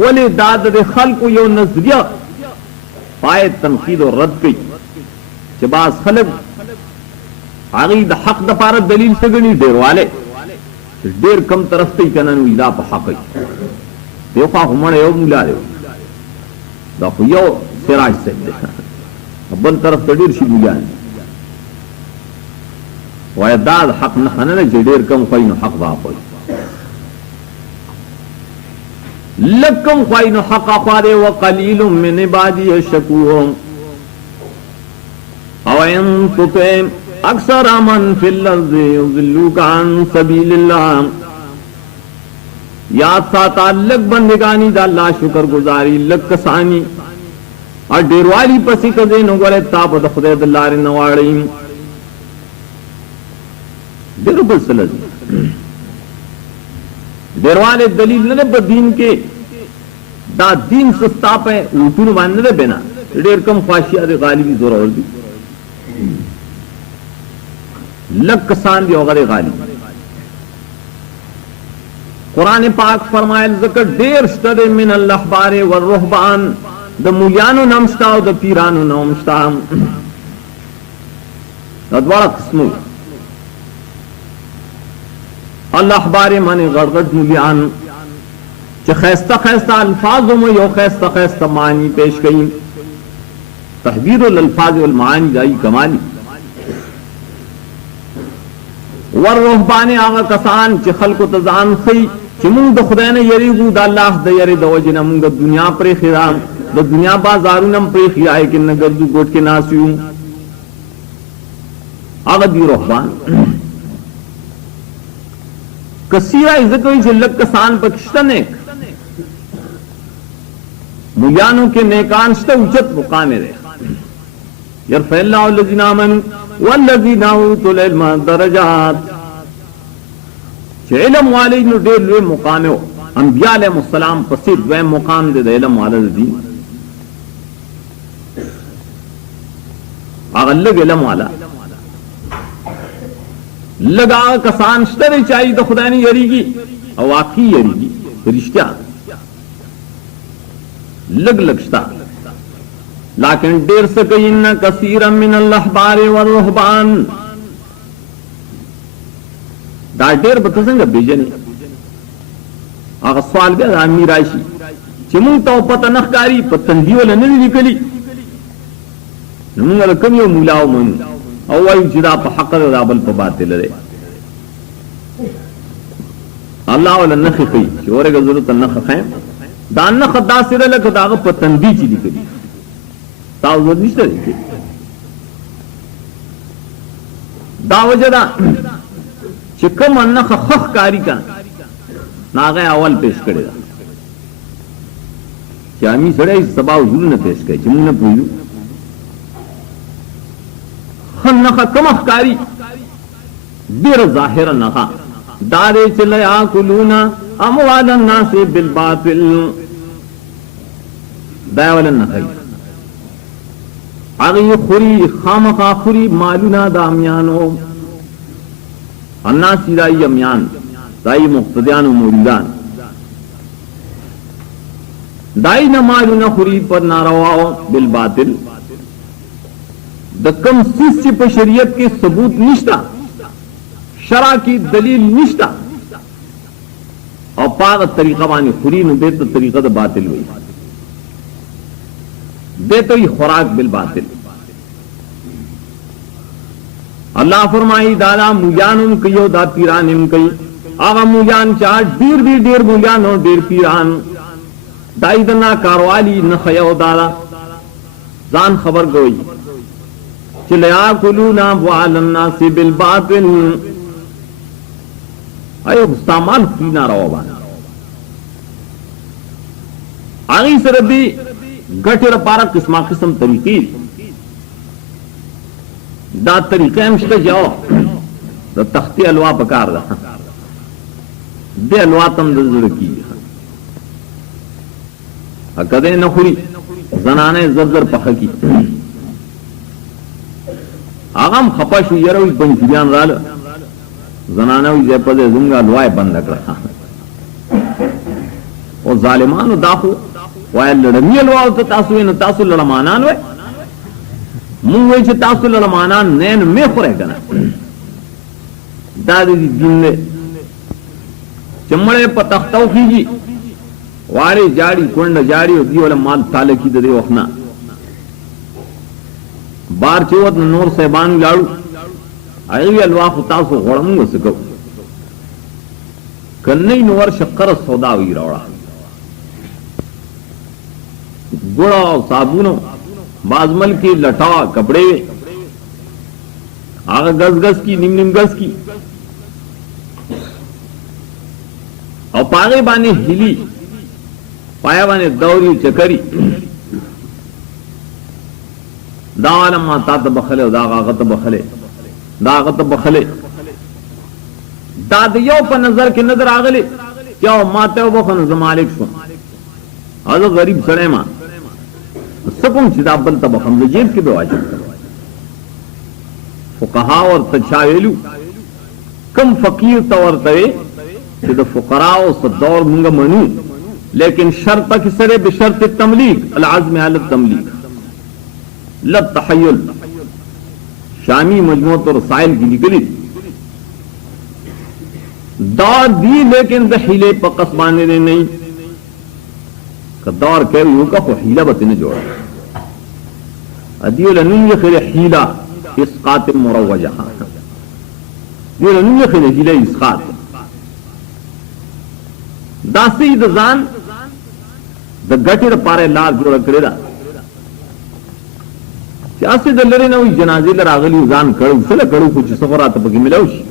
वले दाद दे खल्क यो नजरिया पाए तनकीद और रद्द की बाज खलक आगी द हक द पार दलील से गणी देर वाले देर कम तरफ से कनन इला हक देखा हमने यो मिला दे देखो यो सिराज से बन तरफ तडीर शी मिला वयदाद हक न हनने जडेर कम कोई न हक वाप लकम कोई न हक अखारे व कलीलुम मिन इबादी शकूर अवयम तुते अक्सर अमन फिल अर्ज़ि युज़िल्लुका अन सबीलिल्लाह याद साथ अलग बंदगानी दा अल्लाह शुक्र गुजारी लक कसानी और डेरवाली पसी कदे नगरे ताप द खुदे दल्लार नवाड़ी बिल्कुल सलज डेरवाले दलील ने बदीन के दा दीन सस्ता पे उतुन मानने बिना डेर कम ख्वाशिया दे गालिबी जोर और दी लग कसान भी होगा गाली कुरान पाक फरमायल ज़िक्र देर स्टदे मिन अल-अहबार व रुहबान द मुलियानो नमस्ता द पीरानो नमस्ता बड़ा किस्म अल-अहबार माने गड़गड़ मुलियान च खैस्ता खैस्ता अल्फाजों में यो खैस्ता खैस्ता मानी पेश कई तहबीर अल्फाज वल मानी जाई कमाली वर रोहबाने आगा कसान च खल्क तजान खई च मुंग द खुदा ने यरीगु द अल्लाह द यरी द वजना मुंग द दुनिया पर खिराम द दुनिया बाजारू नम पर खियाए कि न गर्दू गोट के नासियू आगा दी रोहबान कसीरा इज्जत हुई जिल्लत कसान पाकिस्तान ने मुयानों के नेकान से उच्चत मुकाम रहे यरफ़अल्लाहु अल्लज़ीना आमनू वल्लज़ीना उतुल इल्म दरजात इल्म वाले नु डेर लुए मुकाम हो अंबिया अलैहिस्सलाम पसी वे मुकाम दे इल्म वाले दी अगलग इल्म वाला लगा कसान स्तर चाहिए तो खुदा ने यरीगी और वाकई यरीगी रिश्ता लग लगता लाकिन देर से कई न कसीर मिन अल-अहबार व रुहबान दा देर बतसंग बेजनी आगा सवाल बे आमी राशि चमु तो पता नखकारी पतंदी वला नहीं निकली नमुंगल कम यो मुलाओ मन अवई जिदा प हक राबल प बातिल रे अल्लाह वला नखी खई जोरे का जरूरत नख खैम दान नख दासिर लक दाग पतंदी ची निकली तावज निश्चित दावजदा चिकम अन्ना खख कारी का नागे अवल पेश करेगा चामी सड़े सबा हुजूर ने पेश करे चिमुने पूजू खन्ना कमख कारी देर जाहिर नहा दारे चले आकुलूना अमवालन नासे बिल बातिल दावलन नखई आगे खुरी खामखा खुरी मालूना दामियानो अन्ना सीराई अमियान दाई मुक्तदियान मुरीदान दाई न मालूना खुरी पर नारवाओ बिल बातिल दकम शिष्य पर शरीयत के सबूत निष्ठा शरा की दलील निष्ठा और पाग तरीका मानी खुरी न दे तो तरीका तो बातिल हुई दे तो ही खुराक बिल बातिल अल्लाह फरमाई दादा मुजान कयो दा पीरान कई आगा मुजान चार डीर भी डेर मुजान और डेर पीरान दाई दना कारवाली न खयो दादा जान खबर गोई चिलया कुलूना वालन्ना से बिल बातिल अयो सामान पीना रहो बाना आगे से रबी गटर पारा किस्मा किस्म तरीकी दा तरीके हमसे जाओ तो तख्ती अलवा पकार रहा दे अलवा तम जरूर की कदे नखुरी जनाने जर्जर पख की आगम खपश यरो पंचबियान राल जनाना जयपदे जुंगा लुआए बंद रखा خو ظالمانو داخو وای لړمی الواو ته تاسو نه تاسو لړمانان وای مونږ وای چې تاسو لړمانان نه نه مې خورې کنه دا دې دین له چمړې په تختو کیږي واره جاړي کونډه جاړي او دیول مال تعالی کی دې وخنا بار چوت نور صاحبان لاړو ایوی الواخ تاسو غړم وسکو کنه نور شکر سودا وی راوړه ګړا او صابونو بازمل کې لټا کپڑے هغه غز غز کی نیم نیم غز کی او پاغه باندې هلی پایا باندې دوري چکری دا عالم ما تا ته بخله دا هغه ته بخله دا هغه ته بخله دا د یو په نظر کې نظر راغلی چې ما ته وبخنه زمالک شو هغه غریب سره ما سکم چې دا بل ته بخنه جیب کې به واجب فقها او تشاویلو کم فقیر تور ته چې د فقراء او صدور موږ منو لیکن شرط کې سره به شرط التملیک العزم علی التملیک لا تحیل شامی مجموعۃ الرسائل کی نکلی دور دی لیکن د حیلے په قصبانے نے نہیں کہ دور کہ یو کا حیلہ بتنے جوڑا ادیو لنن خیر حیلہ اسقاط مروجہ دی لنن خیر حیلہ اسقاط داسی د ځان د ګټې لپاره لار جوړ کړی دا چې اسې د لری نه وي جنازې لراغلی ځان کړو څه کړو خو چې سفرات پکې ملو شي